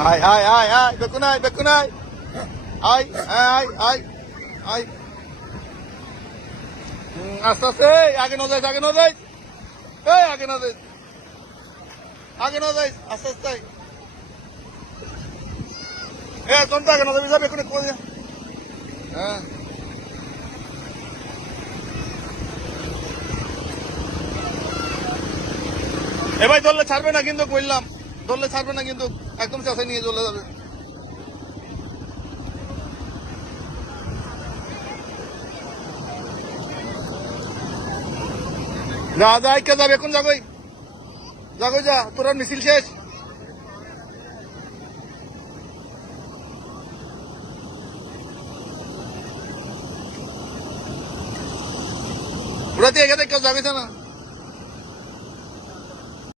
আয় আয় আয় আয় বেকুন আয় বেকুন আয় আয় আয় আয় আয় আস্তে আস্তে আগে ন যাইস আগে ন যাইস এই, আগে ন যাইস আগে ন যাইস আস্তে আস্তে। এ তোর তো আগে ন যাবি যাবে কোনো কোন হ্যাঁ। এ ভাই, ধরলে ছাড়বে না, কিন্তু বললাম ধরলে ছাড়বে না, কিন্তু একদম চাষে নিয়ে চলে যাবে। যা যা কে যাবে এখন যাগই যাগই যা, তোর মিছিল শেষ? ওরা তো এখানে কেউ যাবে না।